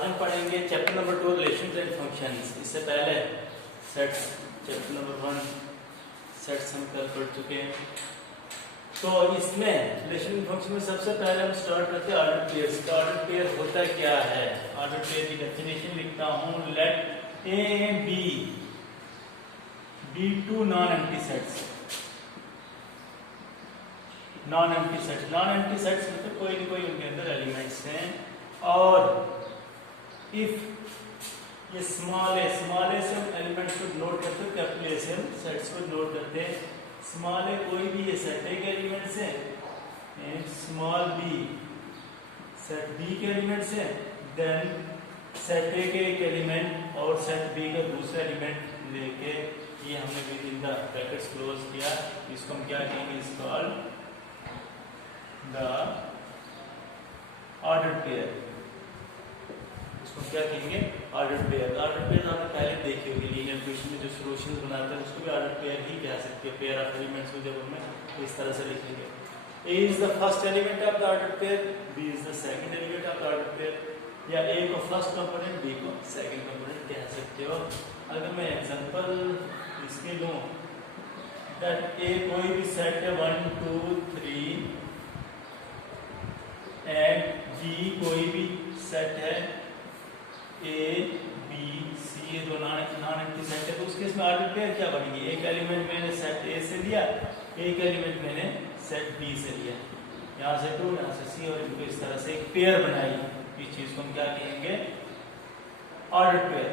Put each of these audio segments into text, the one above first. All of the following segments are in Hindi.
आज हम पढ़ेंगे chapter number 2 relations and functions. इससे पहले सेट्स चैप्टर नंबर 1 सेट्स हम कल पढ़ चुके हैं। तो इसमें रिलेशन एंड फंक्शन में सबसे पहले हम स्टार्ट करते हैं ऑर्डर पेयर्स का। ऑर्डर पेयर होता क्या है? ऑर्डर पेयर की डेफिनेशन लिखता हूँ। Let A B two non empty sets. Non empty sets मतलब कोई न कोई उनके अंदर एलिमेंट्स हैं। और इफ ये स्मॉल ए से हम एलिमेंट्स को नोट करते हैं, कैपिटल ए से हम सेट्स को नोट करते हैं। स्मॉल ए कोई भी ये सेट ए के एलिमेंट्स हैं, and small B set B के एलिमेंट्स हैं। देन सेट ए के एक एलिमेंट और सेट बी का दूसरा एलिमेंट लेके ये हमने with in the brackets close किया। इसको हम क्या कहेंगे? Is called the order pair. इसको क्या कहेंगे? Order pair. ऑर्डर पेयर आपने पहले देखी होगी लीनियर इक्वेशन में जो सॉल्यूशंस बनाते हैं उसको भी ऑर्डर पेयर ही कह सकते हैं। पेयर ऑफ एलिमेंट्स को जब हमें इस तरह से लिखेंगे, a is the first element of the order pair, b is the second element of the order pair, या ए को फर्स्ट कंपोनेंट बी को सेकंड कंपोनेंट कह सकते हो। अगर मैं एग्जांपल इसके लूं दैट ए कोई भी सेट है 1 2 3 एंड बी कोई भी सेट है ए बी सी, ये दो नॉन एम्प्टी सेट है। तो उसके इसमें ऑर्डर पेयर क्या बनेगी? एक एलिमेंट मैंने सेट ए से लिया, एक एलिमेंट मैंने सेट बी से लिया, यहाँ से 2 यहाँ से सी, और इनको इस तरह से एक पेयर बनाई। इस चीज को हम क्या कहेंगे? Order pair.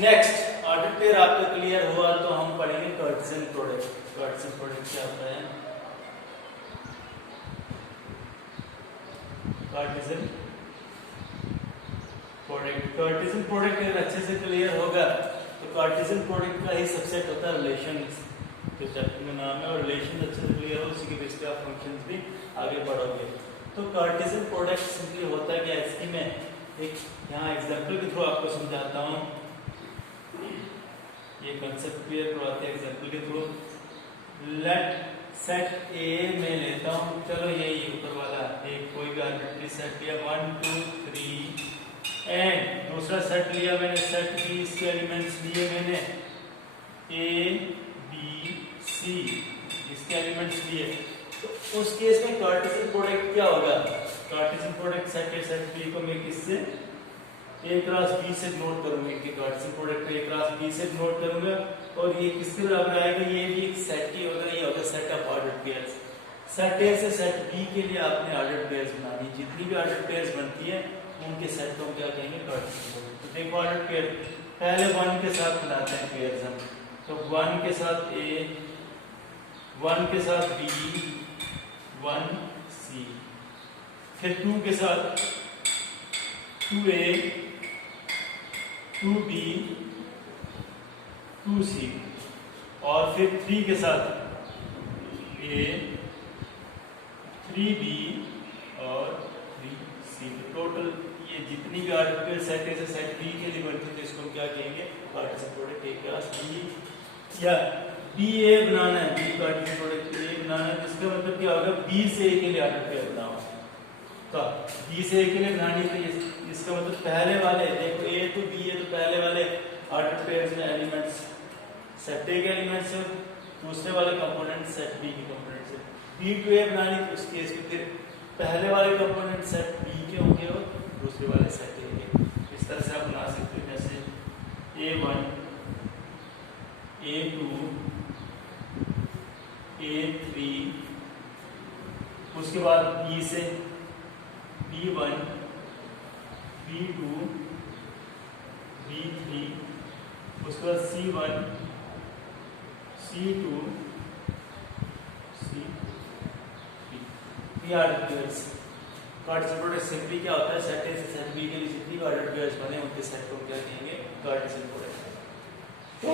Next, order pair आपको क्लियर हुआ तो हम पढ़ेंगे कार्टेशियन प्रोडक्ट। कार्टेशियन प्रोडक्ट क्या होता है? कार्टेशियन प्रोडक्ट अगर अच्छे से क्लियर होगा तो कार्टेशियन प्रोडक्ट का ही सबसेट होता है रिलेशंस, जो चैप्टर में नाम है। और रिलेशन अच्छे से क्लियर हो उसी के बेस पे आप फंक्शंस भी आगे बढ़ोगे। तो कार्टेशियन प्रोडक्ट सिंपली होता है क्या? इसकी मैं एक यहाँ एग्जांपल के थ्रू आपको समझाता हूँ। ये कंसेप्ट क्लियर करवाते हैं एग्जांपल के थ्रू। लेट सेट ए में लेता हूँ, चलो ये ऊपर वाला एक कोई भी आर्बिट्ररी सेट लिया 1 2 3 एंड दूसरा सेट लिया मैंने सेट बी, इसके एलिमेंट्स लिए मैंने ए बी सी, इसके एलिमेंट्स लिए। तो उस केस में कार्टेशियन प्रोडक्ट क्या होगा? Cartesian product set A set B को मैं किससे ए क्रॉस बी से नोट करूंगा, कि Cartesian product A cross B से नोट करूंगा। और ये किसके बराबर आएगा? ये भी एक सेट ही होगा, ये होगा set of order pairs. Set ए से सेट बी के लिए आपने ऑर्डर पेयर्स बनानी। जितनी भी ऑर्डर पेयर्स बनती है उनके सेट को क्या कहेंगे? Cartesian product. तो देखो ऑर्डर पेयर पहले 1 के साथ मिलाते हैं पेयर्स हम। तो 1 के साथ ए, 1 के साथ बी, 1 सी, फिर 2 के साथ 2a 2b 2c, और फिर 3 के साथ a 3b और 3c। तो टोटल ये जितनी भी ऑर्डर पेयर सेट ए से सेट बी के लिए बनती है तो इसको क्या कहेंगे? Cartesian product A cross B, या बी ए बनाना है, बी कार्टेशियन प्रोडक्ट ए बनाना है। इसका मतलब क्या होगा? बी से ए के लिए ऑर्डर पेयर बनाओ। तो बी से ए के लिए बनानी तो इसका मतलब पहले वाले देखो ए टू बी है, तो पहले वाले ऑर्डर पेयर्स में एलिमेंट्स सेट ए के एलिमेंट्स है, दूसरे वाले कंपोनेंट सेट बी के कंपोनेंट से। बी टू ए बनानी तो उस केस में फिर पहले वाले कंपोनेंट सेट बी के होंगे और दूसरे वाले सेट ए के। इस तरह से आप बना सकते हो, जैसे A1 A2 A3, उसके बाद B से B1 B2 B3, उसके बाद C1 C2 C3। ये order pairs. Cartesian product simply क्या होता है? सेट ए से सेट बी के लिए जितनी भी ऑर्डर पेयर्स बने उनके सेट को क्या कहेंगे? Cartesian product. तो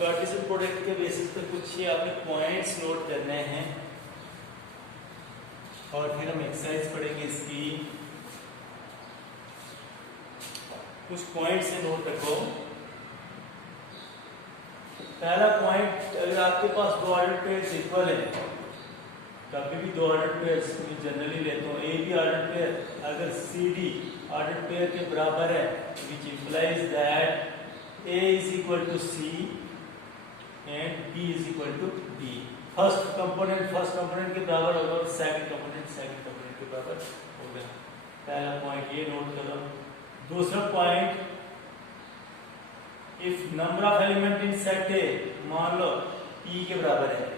कार्टेशियन प्रोडक्ट के बेसिस पर कुछ ही आपने पॉइंट्स नोट करने हैं और फिर हम एक्सरसाइज पढ़ेंगे इसकी। कुछ पॉइंट से नोट रखो। पहला पॉइंट, अगर आपके पास दो ऑर्डर पेयर्स इक्वल है कभी भी दो ऑर्डर पेयर जनरली लेते हो, ए बी ऑर्डर पेयर अगर सी डी ऑर्डर पेयर के बराबर है, which implies that A is equal to C and B is equal to D. First component के बराबर होगा और सेकंड कंपोनेंट के बराबर होगा। पहला पॉइंट ये नोट करो। दूसरा point, if number of element in set A मान लो ई के बराबर है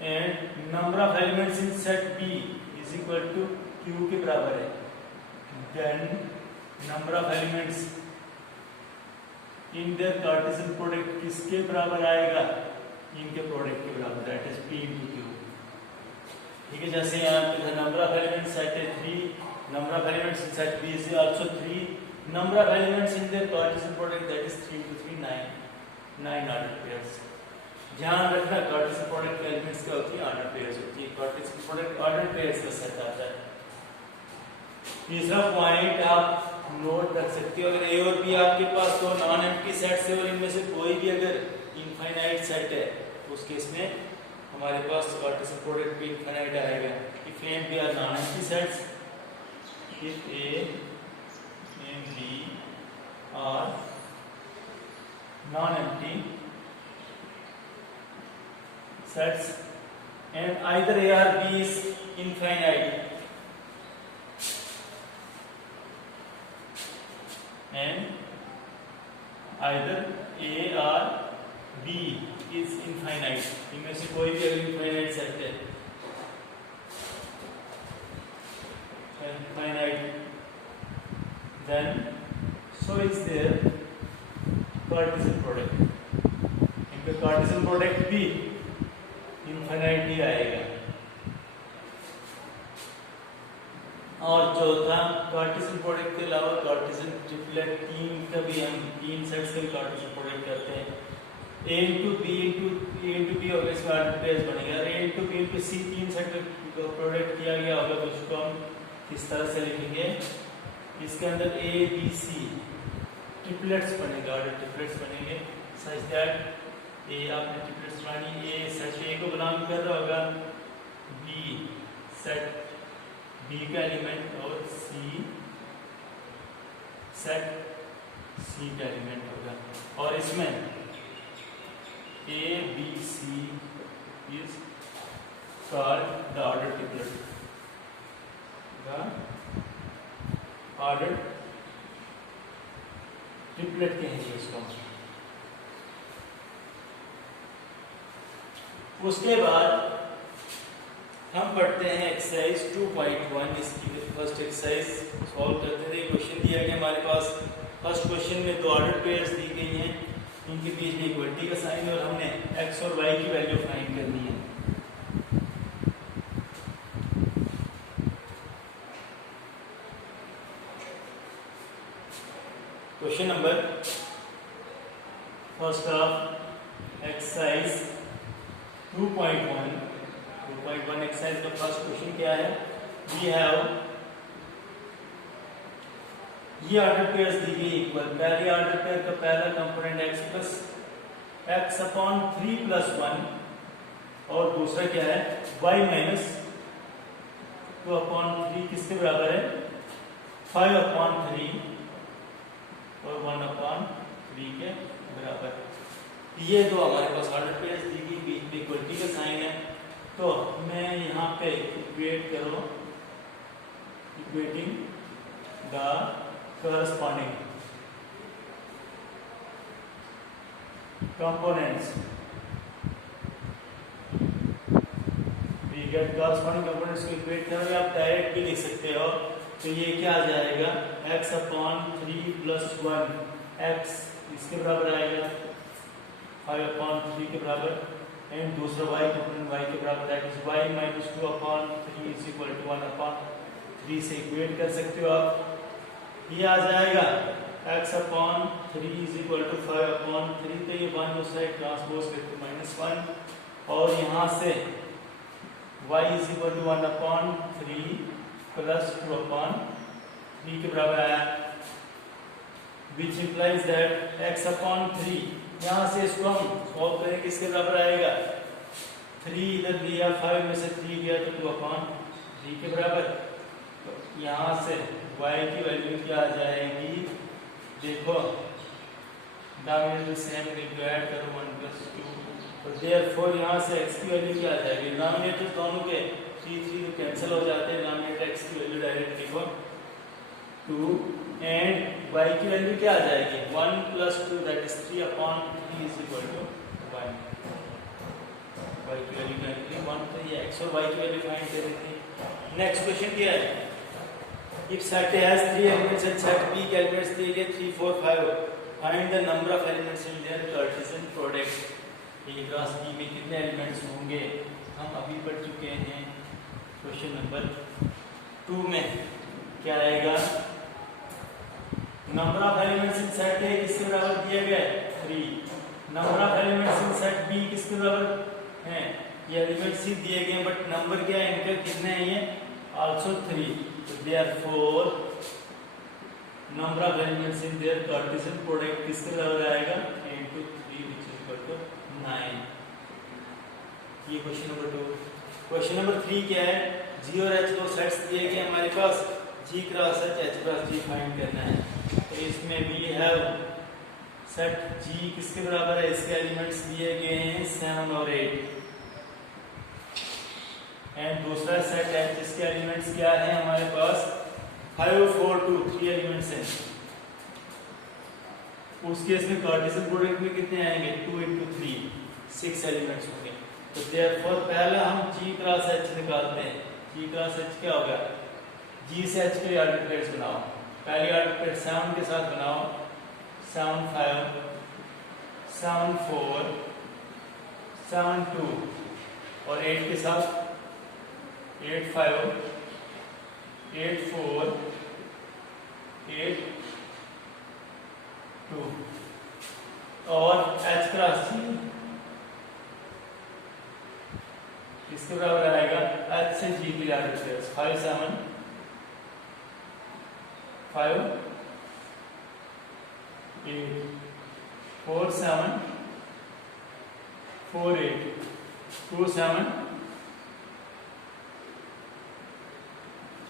and number of elements in set B is equal to Q के बराबर है, then number of elements in their Cartesian product किसके बराबर आएगा, इनके प्रोडक्ट के बराबर, that is p into q। ठीक है, जैसे यहाँ पे number of elements set A 3, number of elements in set B is also 3, number of elements in their Cartesian product that is 3 into 3 9 order pairs. ध्यान रखना कार्टेशियन प्रोडक्ट के एलिमेंट्स क्या होती है, ऑर्डर पेयर्स होती है। कार्टेशियन प्रोडक्ट ऑर्डर पेयर्स का सेट आता है। तीसरा पॉइंट आप नोट रख सकते हो, अगर ए और बी आपके पास दो नॉन एम्प्टी सेट्स है और इनमें से कोई भी अगर इनफाइनाइट सेट है, उस केस में हमारे पास कार्टेशियन प्रोडक्ट भी इनफाइनाइट आएगा। If A and B are non empty sets, if A and B are non empty sets and either A or B is infinite and either A or B is infinite, इनमें से कोई भी अगर infinite set है, infinite, then so is their Cartesian product। इनका Cartesian product भी इनफाइनाइट ही आएगा। और चौथा, कार्टेशियन प्रोडक्ट के अलावा कार्टेशियन ट्रिपलेट का भी हम 3 सेट्स के कार्टेशियन प्रोडक्ट करते हैं। a into b into b होगा, इसका ऑर्डर पेयर्स बनेगा। a into b into c 3 set का प्रोडक्ट किया गया होगा, तो उसको हम किस तरह से लिखेंगे, इसके अंदर a b c ट्रिपलेट्स बनेगा, ऑर्डर ट्रिपलेट्स बनेंगे सच दैट ए आपने ट्रिपलेट्स बनानी, ए सेट ए को बिलोंग कर रहा होगा, बी सेट बी का एलिमेंट और सी सेट सी का एलिमेंट होगा। और इसमें A B C is called the order triplet, the order triplet कहेंगे इसको। उसके बाद हम पढ़ते हैं एक्सरसाइज 2.1। इसकी फर्स्ट एक्सरसाइज सॉल्व करते थे। क्वेश्चन दिया गया हमारे पास, फर्स्ट क्वेश्चन में दो ऑर्डर पेयर्स दी गई हैं, इनके बीच में इक्वलिटी का साइन है और हमने x और y की वैल्यू फाइंड करनी है। Question number first of exercise 2.1 exercise का फर्स्ट क्वेश्चन क्या है, वी हैव ये ऑर्डर पेयर्स दी गई इक्वल। पहले ऑर्डर पेयर का पहला कंपोनेंट x अपॉन 3 प्लस 1 और दूसरा क्या है y माइनस 2 अपॉन 3 किसके बराबर है, 5 अपॉन 3 और 1 अपॉन 3 के बराबर। ये दो हमारे पास ऑर्डर पेयर्स दी गई, बीच में इक्वलिटी का साइन है, तो मैं यहाँ पे इक्वेट करो, equating the corresponding components, we get corresponding components को इक्वेट करोगे, आप डायरेक्ट भी लिख सकते हो। तो ये क्या आ जाएगा, x अपॉन 3 प्लस 1 x इसके बराबर आएगा 5 अपॉन 3 के बराबर, एंड दूसरा y कंपोनेंट y के बराबर, that is y minus 2 upon 3 is equal to 1 upon 3 से इक्वेट कर सकते हो आप। ये आ जाएगा x upon 3 is equal to 5 upon 3, तो ये 1 उस साइड ट्रांसपोज करके -1, और यहाँ से y is equal to 1 upon 3 plus 2 upon 3 के बराबर आया, which implies that x upon 3, यहाँ से इसको हम सॉल्व करेंगे, किसके बराबर आएगा 3 इधर दिया, 5 में से 3 गया तो 2/3 के बराबर। तो यहाँ से y की वैल्यू क्या आ जाएगी, देखो डिनोमिनेटर सेम को ऐड करो 1 + 2, तो देयरफॉर यहाँ से x की वैल्यू क्या आ जाएगी, डिनोमिनेटर दोनों के 3 3 तो कैंसिल हो जाते हैं, डिनोमिनेटर x की वैल्यू डायरेक्ट लिखो 2 एंड y की वैल्यू क्या आ जाएगी 1 + 2 that is 3/3 is equal to 1। y की वैल्यू डायरेक्टली 1, तो ये x और y की वैल्यू फाइंड कर रहे थे। नेक्स्ट क्वेश्चन क्या है, if set A has 3 elements and set B के elements दिए गए 3 4 5, find the number of elements in their Cartesian product. A cross B में कितने एलिमेंट्स होंगे, हम अभी पढ़ चुके हैं क्वेश्चन नंबर 2 में। क्या आएगा, number of elements in set A किसके बराबर दिया गया है 3, number of elements in set B किसके बराबर है, ये एलिमेंट्स ही दिए गए बट नंबर क्या है इनका, कितने हैं ये आल्सो 3, तो therefore number of elements in their Cartesian product किसके बराबर आएगा 8 × 3 which is equal to 9। ये क्वेश्चन नंबर 2। क्वेश्चन नंबर 3 क्या है, G और H दो सेट्स दिए गए हमारे पास, G cross H H cross G find करना है। तो इसमें भी हैव सेट G किसके बराबर है, इसके एलिमेंट्स दिए गए हैं 7 और 8 एंड दूसरा सेट है जिसके एलिमेंट्स क्या है हमारे पास 5 4 2 3 एलिमेंट्स हैं। उस केस में कार्टेशियन प्रोडक्ट में कितने आएंगे 2 × 3 6 एलिमेंट्स होंगे। तो देयरफॉर पहला हम G क्रॉस H निकालते हैं। G क्रॉस H क्या होगा, G से H के ऑर्डर प्लेट्स बनाओ, पहली ऑर्डर प्लेट 7 के साथ बनाओ, 7 5 7 4 7 2 और 8 के साथ 8 5 8 4 8 2 और H क्रॉस G किसके बराबर आएगा, H से G की order plates 5 7 5 8 4 7 4 8 2 7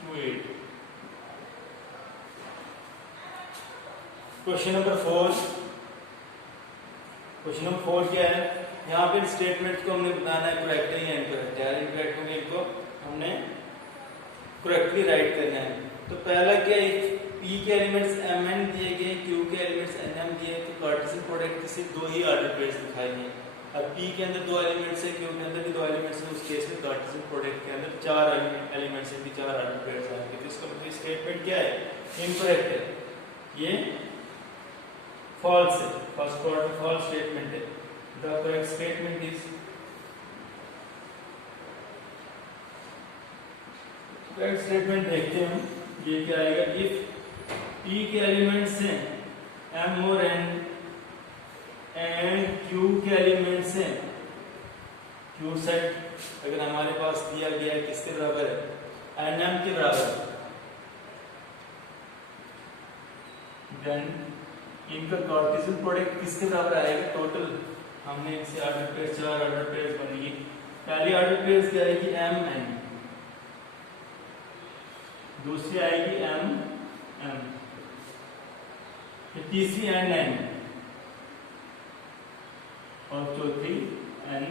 2 8। Question number 4, question number 4 क्या है, यहाँ पे स्टेटमेंट को हमने बताना है करेक्ट है या इनकरेक्ट है। इनकरेक्ट होंगे इनको हमने करेक्टली राइट करना है। तो पहला क्या है, P के एलिमेंट्स Mn दिए गए, Q के एलिमेंट्स Nm दिए, तो कार्टेशियन प्रोडक्ट के सिर्फ 2 ही ऑर्डर पेयर्स दिखाएंगे। अब P के अंदर 2 एलिमेंट्स है, Q के अंदर भी 2 एलिमेंट्स है, उस केस में कार्टेशियन प्रोडक्ट के अंदर 4 एलिमेंट्स है, 4 ऑर्डर पेयर्स आएंगे। तो इसका मतलब स्टेटमेंट क्या है, इनकरेक्ट है, ये फॉल्स है, फर्स्ट पार्ट में फॉल्स स्टेटमेंट है। The correct statement is, correct statement देखते हैं हम, ये क्या आएगा, इफ P के एलिमेंट्स हैं M और N एंड Q के एलिमेंट्स हैं, Q सेट अगर हमारे पास दिया गया है किसके बराबर है, Nm के बराबर, देन इनका कार्टेशियन प्रोडक्ट किसके बराबर आएगा, टोटल हमने इनसे ऑर्डर पेयर 4 ऑर्डर पेयर्स बनेगी। पहली ऑर्डर पेयर्स क्या आएगी Mn, दूसरी आएगी M, तीसरी N और चौथी N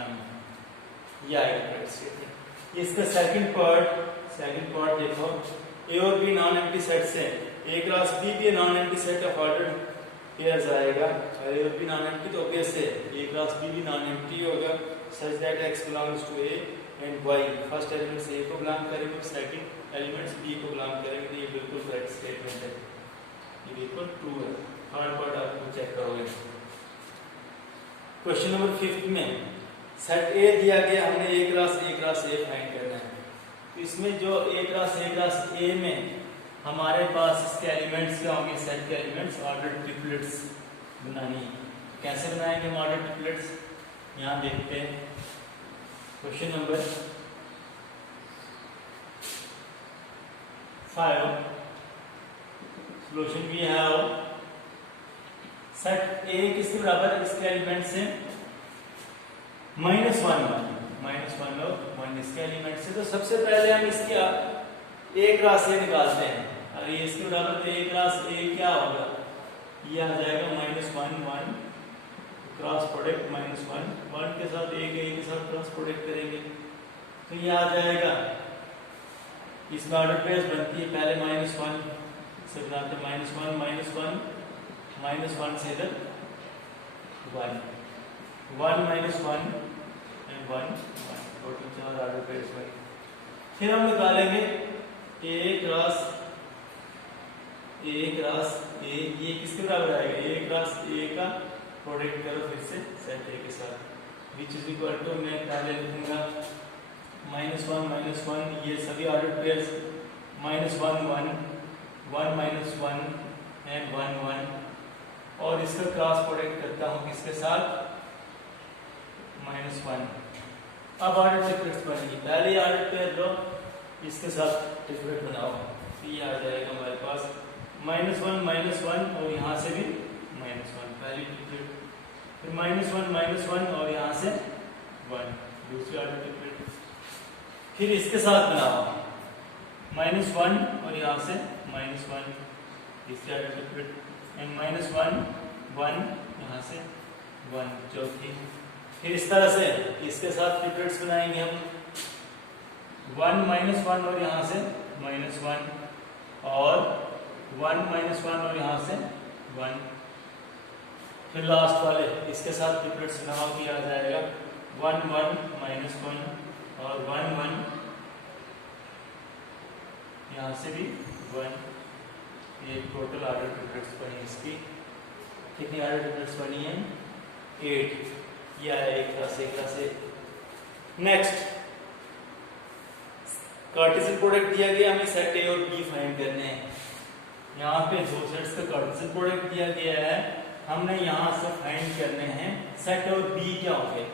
M। ये आएगा। इसका सेकंड पार्ट देखो, A और B नॉन एम्प्टी सेट्स हैं, A क्रॉस B भी non empty set of order pairs आएगा, A और B नॉन एम्प्टी तो ऑब्वियस है A क्रॉस B भी नॉन एम्प्टी होगा, such that X belongs to A and Y first elements A को बिलोंग करेंगे, सेकंड एलिमेंट्स B को बिलोंग करेंगे। तो ये बिल्कुल करेक्ट स्टेटमेंट है, ये बिल्कुल ट्रू है। थर्ड पार्ट आप चेक करोगे। क्वेश्चन नंबर 5 में सेट A दिया गया, हमने A क्रॉस A फाइंड करना है। तो इसमें जो A क्रॉस A में हमारे पास इसके एलिमेंट्स क्या होंगे, सेट के एलिमेंट्स ऑर्डर ट्रिपलेट्स बनानी है। कैसे बनाएंगे हम ऑर्डर ट्रिपलेट्स, यहाँ देखते हैं। Question number 5, solution we have set ए किसके बराबर, इसके एलिमेंट से -1 1 और 1 इसके एलिमेंट से। तो सबसे पहले हम इसकी ए क्रॉस ए निकालते हैं। अगर ये इसके बराबर तो ए क्रॉस ए क्या होगा, ये आ जाएगा -1 1 क्रॉस प्रोडक्ट -1 1 के साथ ए के साथ क्रॉस प्रोडक्ट करेंगे तो ये आ जाएगा। इसमें ऑर्डर पेयर्स बनती है, पहले -1 से बनाते हैं, -1 -1 से इधर 1 1 -1 एंड 1 टोटल 4 ऑर्डर पेयर्स बने। फिर हम निकालेंगे ए क्रॉस ए, ये किसके बराबर आएगा, ए क्रॉस ए का प्रोडक्ट करो फिर से सेट ए के साथ, विच इज इक्वल टू, मैं पहले लिखूंगा -1 -1, ये सभी ऑर्डर पेयर्स -1 1 1 -1 एंड 1 1 और इसका क्रॉस प्रोडक्ट करता हूँ किसके साथ, -1। अब ऑर्डर ट्रिपलेट्स बनेगी, पहले ऑर्डर पेयर लो, इसके साथ ट्रिपलेट बनाओ, तो ये आ जाएगा हमारे पास -1 और यहाँ से भी -1 पहली ट्रिपलेट, फिर -1 और यहाँ से 1 दूसरी ऑर्डर ट्रिपलेट, फिर इसके साथ बनाओ -1 और यहाँ से -1 तीसरी ऑर्डर ट्रिपलेट एंड -1 1 यहाँ से 1 चौथी। फिर इस तरह से इसके साथ ट्रिपलेट्स बनाएंगे हम 1 -1 और यहाँ से -1 और 1 -1 और यहाँ से 1। फिर लास्ट वाले इसके साथ ट्रिपलेट्स बनाओ कि आ जाएगा 1 1 -1 और 1 1 यहाँ से भी 1। ये टोटल ऑर्डर ट्रिपलेट्स बनी इसकी, कितनी ऑर्डर ट्रिपलेट्स बनी है, 8। यह है एक तरह से। नेक्स्ट कार्टेशियन प्रोडक्ट दिया गया, हमें सेट ए और बी फाइंड करने हैं। यहाँ पे दो सेट्स का कार्टेशियन प्रोडक्ट दिया गया है, हमने यहाँ से फाइंड करने हैं सेट और बी क्या होंगे।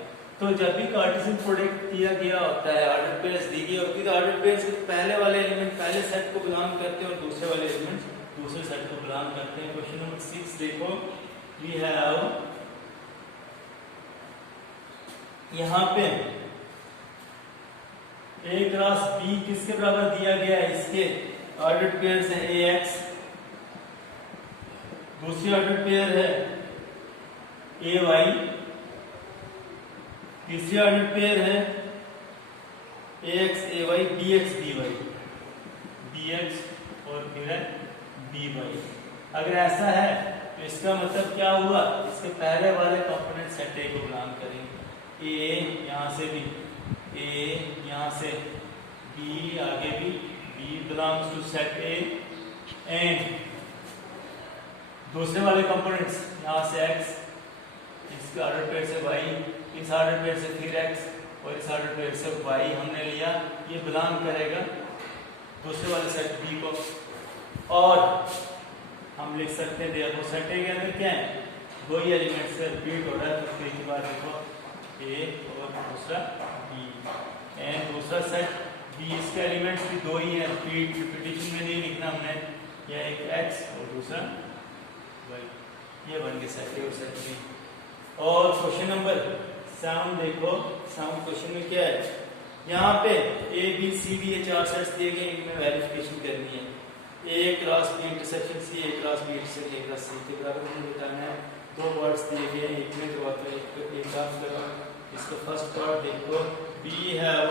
तो जब भी कार्टेशियन प्रोडक्ट दिया गया होता है, ऑर्डर पेयर्स दी गई होती है, तो ऑर्डर पेयर्स के पहले वाले एलिमेंट पहले सेट को बिलोंग करते हैं और दूसरे वाले एलिमेंट दूसरे सेट को बिलोंग करते हैं। क्वेश्चन नंबर 6 देखो, वी हैव यहाँ पे ए क्रॉस बी किसके बराबर दिया गया है, इसके ऑर्डर पेयर है AX, दूसरी ऑर्डर पेयर है AY, तीसरी ऑर्डर पेयर है AX AY BX BY, BX और फिर है BY। अगर ऐसा है तो इसका मतलब क्या हुआ, इसके पहले वाले कंपोनेंट सेट ए को बिलोंग करेंगे। ए यहाँ से भी ए, यहाँ से बी, आगे भी B belongs to set A and दूसरे वाले कंपोनेंट्स यहाँ से x, इसके ऑर्डर पेयर से y, इस ऑर्डर पेयर से फिर x और इस ऑर्डर पेयर से y हमने लिया, ये बिलोंग करेगा दूसरे वाले सेट b को। और हम लिख सकते हैं देखो सेट ए के अंदर क्या है, दो ही एलिमेंट्स से रिपीट हो रहा है, तो एक बार देखो ए और दूसरा बी एंड दूसरा सेट बी, इसके एलिमेंट्स भी दो ही है, रिपीटिशन में नहीं लिखना हमने, यह एक x और दूसरा y, ये बन गया सेट ए और सेट बी। और क्वेश्चन नंबर 7 देखो, 7 क्वेश्चन में क्या है, यहाँ पे ए बी सी बी ये चार सेट्स दिए गए, इनमें वेरिफिकेशन करनी है। A cross B intersection C, A cross B intersection A cross C के बराबर मुझे बताना है। दो वर्ड्स दिए गए हैं, एक में करवाते हैं एक काम करो। इसका फर्स्ट वर्ड देखो, बी हैव,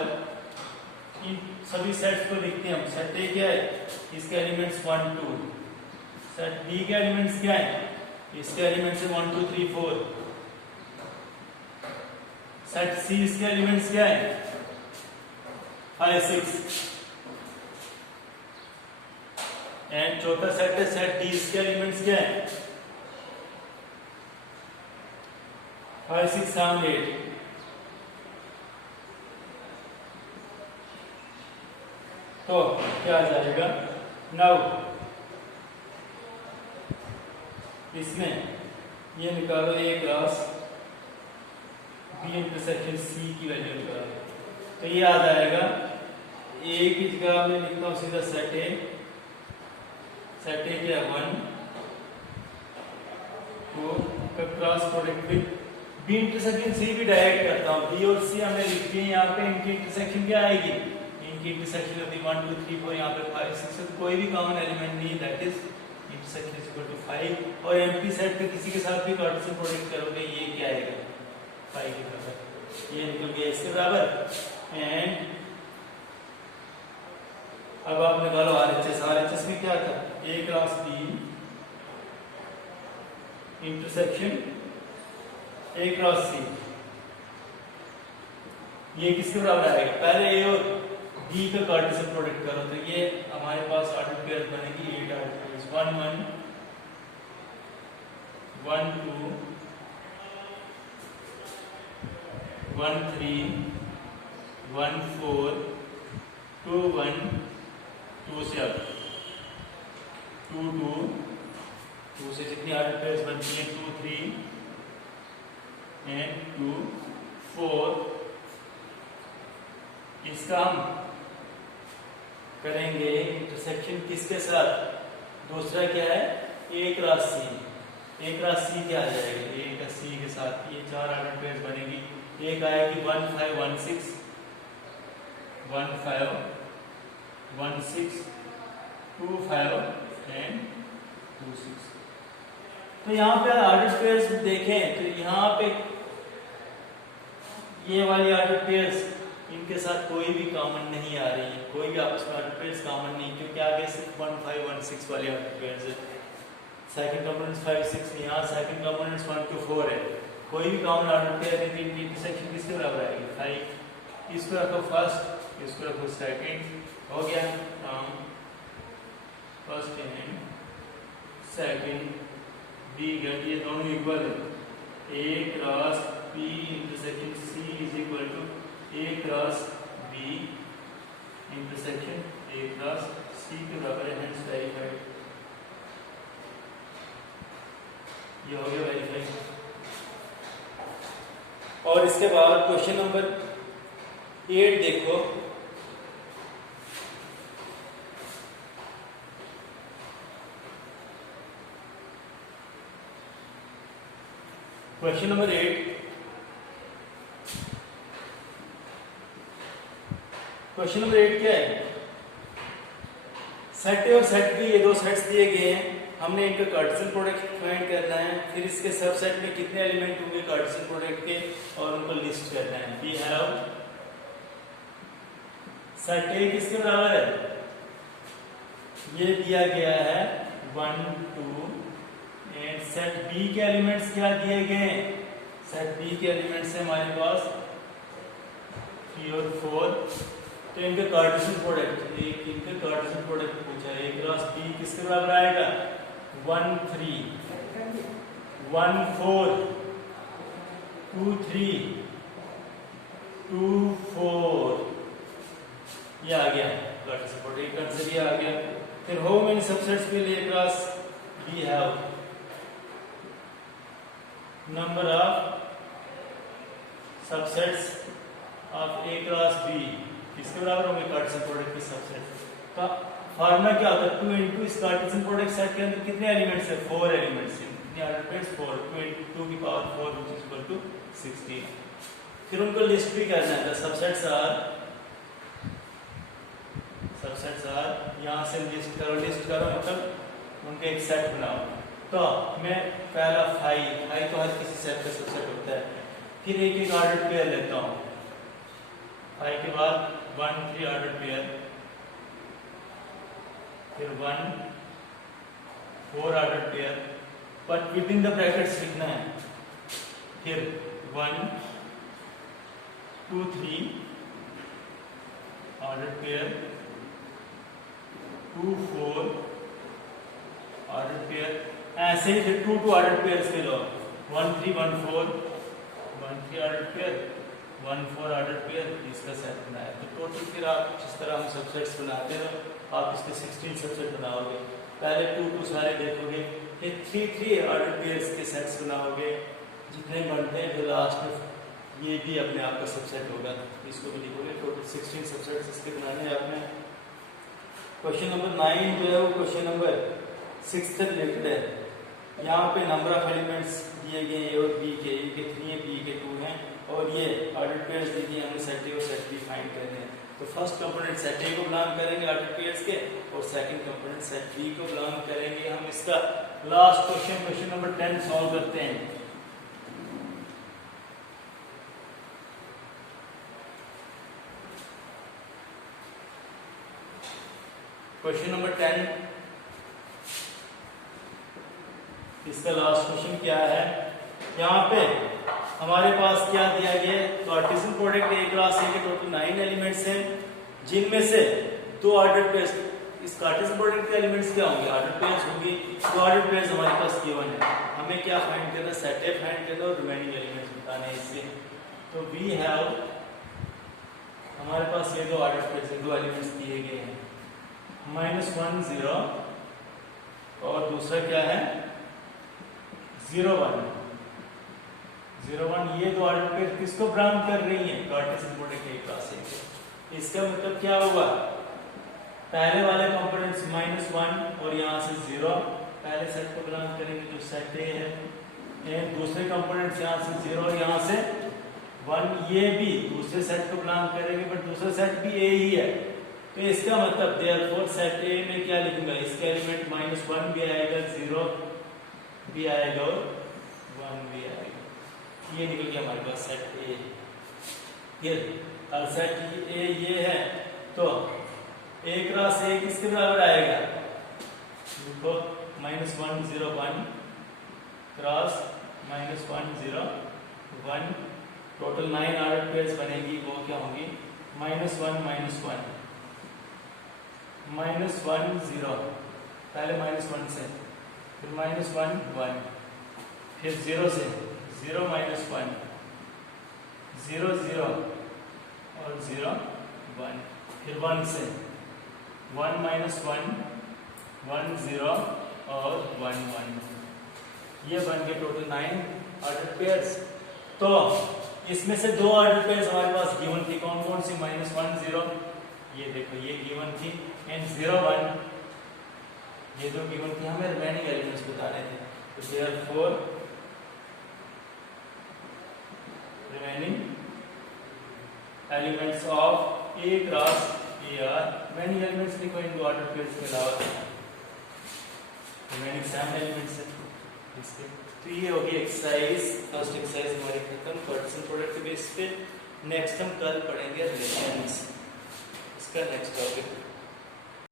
इन सभी सेट्स को लिखते हैं हम। सेट ए क्या है, इसके एलिमेंट्स 1 2, सेट बी के एलिमेंट्स क्या है, इसके एलिमेंट्स 1 2 3 4, सेट सी इसके एलिमेंट्स क्या है 5 6 एंड चौथा सेट है सेट डी, इसके एलिमेंट्स क्या है 5 6 7 8। तो क्या आ जाएगा, नाउ इसमें ये निकालो ए क्रॉस बी इंटरसेक्शन सी की वैल्यू निकालो, तो ये आ जाएगा ए की जगह में लिखता हूं सीधा सेट ए क्या 1 को का cross product with B intersection C भी डायरेक्ट करता हूँ। बी और सी हमने लिख दिए, यहाँ पे इनकी इंटरसेक्शन क्या आएगी, इनकी इंटरसेक्शन होती है 1 2 3 4, यहाँ पे 5 6 7, कोई भी कॉमन एलिमेंट नहीं, that is intersection is equal to 5। और एम्प्टी सेट पे किसी के साथ भी कार्टेशियन प्रोडक्ट करोगे, ये क्या आएगा 5 के बराबर, ये निकल गया इसके बराबर। एंड अब आप निकालो आरएचएस। आरएचएस में क्या था, A cross B intersection A cross C, ये किसके बराबर आएगा, पहले ए और बी का कार्टेशियन प्रोडक्ट करो तो ये हमारे पास ऑर्डर पेयर बनेगी 8 ऑर्डर पेयर्स, 1 1 1 2 1 3 1 4 2 1 2 से अब 2 2 2 से जितनी ऑर्डर पेयर्स बनती हैं 2 3 एंड 2 4, इसका हम करेंगे इंटरसेक्शन किसके साथ, दूसरा क्या है A cross C. A cross सी क्या आ जाएगा, ए का सी के साथ ये 4 ऑर्डर पेयर्स बनेगी। एक आएगी 1 5 1 6 1 5 1 6 2 5 एंड 2 6। तो यहाँ पे ऑर्डर पेयर्स देखें तो यहाँ पे ये वाली ऑर्डर पेयर्स इनके साथ कोई भी कॉमन नहीं आ रही है, कोई भी आपस में ऑर्डर पेयर्स कॉमन नहीं, क्योंकि आगे सिर्फ 1 5 1 6 वाली ऑर्डर पेयर्स है। सेकंड कंपोनेंट्स 5 6, यहाँ सेकंड कंपोनेंट्स 1 2 4 है, कोई भी कॉमन ऑर्डर पेयर नहीं, तो इनकी इंटरसेक्शन किसके बराबर आएगी 5। इसको रखो फर्स्ट, इसको रखो सेकंड, हो गया काम फर्स्ट एंड सेकंड बी गया, ये दोनों इक्वल है। A cross B intersection C is equal to A cross B intersection A cross C के बराबर है, हेंस वेरीफाइड। ये हो गया वेरीफाइड। और इसके बाद क्वेश्चन नंबर 8 देखो, क्वेश्चन नंबर 8, क्वेश्चन नंबर 8 क्या है, सेट ए और सेट बी, ये दो सेट्स दिए गए हैं, हमने इनका कार्टेशियन प्रोडक्ट फाइंड करना है, फिर इसके सबसेट में कितने एलिमेंट होंगे कार्टेशियन प्रोडक्ट के और उनको लिस्ट करना है। वी हैव सेट ए किसके बराबर है, ये दिया गया है 1 2, एंड सेट बी के एलिमेंट्स क्या दिए गए हैं, सेट बी के एलिमेंट्स है हमारे पास 3 और 4। तो इनका कार्टेशियन प्रोडक्ट, एक इनका कार्टेशियन प्रोडक्ट पूछा है, ए क्रॉस बी किसके बराबर आएगा 1 3 1 4 2 3 2 4, ये आ गया कार्टेशियन प्रोडक्ट, कंसीडर ये आ गया। फिर how many subsets will A cross B have, number of subsets of A cross B किसके बराबर होंगे कार्टेशियन प्रोडक्ट के सबसेट का फार्मूला क्या होता है, 2 into इस कार्टेशियन प्रोडक्ट सेट के अंदर कितने एलिमेंट्स है, 4 एलिमेंट्स हैं, कितने एलिमेंट्स 4, 2 into 2 की power 4 which is equal to 16। फिर उनको लिस्ट भी करना है, सबसेट्स आर यहाँ से लिस्ट करो मतलब उनके एक सेट बनाओ। तो मैं पहला 5 तो हर किसी सेट का सबसेट होता है, फिर एक एक ऑर्डर पेयर लेता हूँ, 5 के बाद 1 3 ऑर्डर पेयर, फिर 1 4 order pair, but with in the brackets लिखना है, फिर 1 2 3 ऑर्डर पेयर, 2 4 ऑर्डर पेयर, ऐसे ही फिर 2 2 ऑर्डर पेयर्स के लो, 1 3 1 4 1 3 ऑर्डर पेयर 1 4 ऑर्डर पेयर, इसका सेट बनाया। तो टोटल फिर आप जिस तरह हम सबसेट्स बनाते हो आप इसके 16 सबसेट बनाओगे, पहले 2 2 सारे देखोगे, फिर 3 3 ऑर्डर पेयर्स के सेट्स बनाओगे, जितने बनते हैं फिर लास्ट में ये भी अपने आप का सबसेट होगा, इसको भी लिखोगे। टोटल 16 सबसेट्स इसके बनाने हैं आपने। क्वेश्चन नंबर 9 जो है वो क्वेश्चन नंबर 6 से रिलेटेड है। यहाँ पे नंबर ऑफ एलिमेंट्स दिए गए ए और बी के, ए के 3 है, बी के 2 हैं, और ये ऑर्डर पेयर्स दी गई, हमें सेट ए और सेट बी फाइंड करने हैं। तो फर्स्ट कंपोनेंट सेट ए को बिलोंग करेंगे ऑर्डर पेयर्स के, और सेकंड कंपोनेंट सेट बी को बिलोंग करेंगे। हम इसका लास्ट क्वेश्चन नंबर 10 सॉल्व करते हैं। क्वेश्चन नंबर 10, इसका लास्ट क्वेश्चन क्या है? यहाँ पे हमारे पास क्या दिया गया है? कार्टेशियन प्रोडक्ट ए क्रॉस ए के टोटल 9 एलिमेंट्स हैं, जिनमें से 2 ऑर्डर पेयर्स। इस कार्टेशियन प्रोडक्ट के एलिमेंट्स क्या होंगे? ऑर्डर पेयर्स होंगी। 2 ऑर्डर पेयर्स हमारे पास गिवन है, हमें क्या फाइंड करना है? सेट ए फाइंड करना और रिमेनिंग एलिमेंट्स बताने हैं इससे। तो वी हैव, हमारे पास ये 2 ऑर्डर पेयर्स, 2 एलिमेंट्स दिए गए हैं, -1 0 और दूसरा क्या है? 0 1 0 1। ये 2 ऑर्डर पेयर किसको बिलोंग कर रही हैं? कार्टेशियन प्रोडक्ट ए क्रॉस ए के। इसका मतलब क्या होगा? पहले वाले कंपोनेंट्स -1 और यहाँ से 0 पहले सेट को बिलोंग करेंगे जो सेट ए है, दूसरे कंपोनेंट्स यहाँ से 0 और यहाँ से 1, ये भी दूसरे सेट को बिलोंग करेंगे, बट दूसरा सेट भी ए ही है। तो इसका मतलब देयरफॉर सेट ए में क्या लिखूंगा? इसका एलिमेंट -1 भी आएगा, 0 भी आएगा और 1 भी आएगा। ये निकल गया हमारे पास सेट ए। ये और सेट ए ये है, तो ए क्रॉस ए किसके बराबर आएगा? देखो -1 0 1 क्रॉस -1 0 1, टोटल 9 ऑर्डर पेयर्स बनेगी। वो क्या होंगी? -1 -1 -1 0, पहले -1 से, फिर -1 1, फिर 0 से 0 -1 0 0 और 0 1, फिर 1 से 1 -1 1 0 और 1 1। ये बन गए टोटल 9 ऑर्डर पेयर्स। तो इसमें से 2 ऑर्डर पेयर्स हमारे पास गिवन थी। कौन कौन सी? -1 0, ये देखो ये गिवन थी, एंड 0 1, ये जो गिवन थी। हमें रिमेनिंग एलिमेंट्स बताने थे, तो therefore remaining elements of A cross A R, remaining elements लिखो इन 2 ऑर्डर पेयर्स के अलावा, रिमेनिंग 7 एलिमेंट्स है इसके। तो ये होगी एक्सरसाइज, फर्स्ट एक्सरसाइज हमारी खत्म कार्टेशियन प्रोडक्ट के बेस पे। नेक्स्ट हम कल पढ़ेंगे रिलेशंस, इसका नेक्स्ट टॉपिक।